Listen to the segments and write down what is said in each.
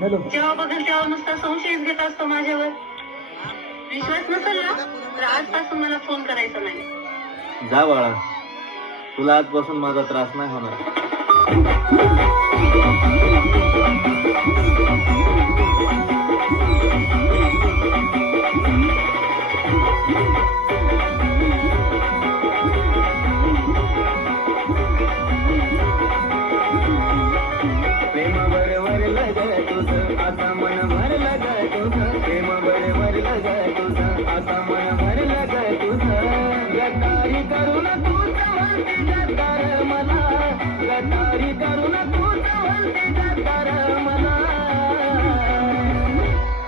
Hello. जेव्हा बघेल तेव्हा नुसता संशयच घेत असतो माझ्यावर. विश्वास नसेल ना? तर आजपासून मला फोन करायचा नाही. जा बाळा. तुला आजपासून माझा त्रास नाही होणार. आता मन भरलं ग तुझं प्रेम बरोबर लग तुझं. आता मन भरलं ग तुझं. गटारी करून तूच म्हणते गटार मला. गटारी करून तूच म्हणते गटार मला.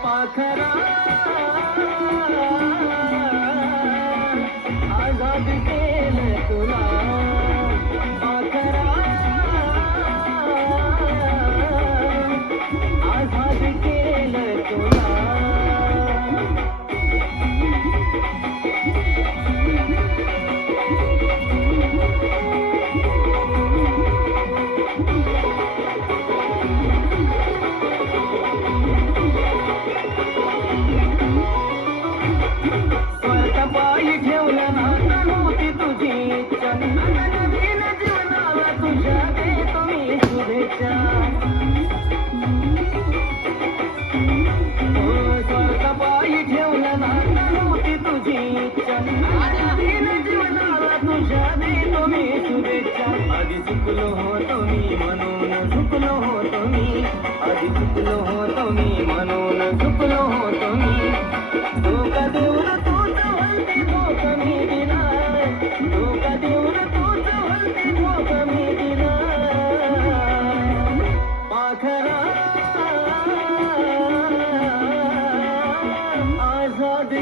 पाखरा. आजाद केलं तुला. आझाद केलं అది సుఖలో హో తోమి మనోన సుఖలో హో తోమి అది సుఖలో హో తోమి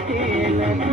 কেলনা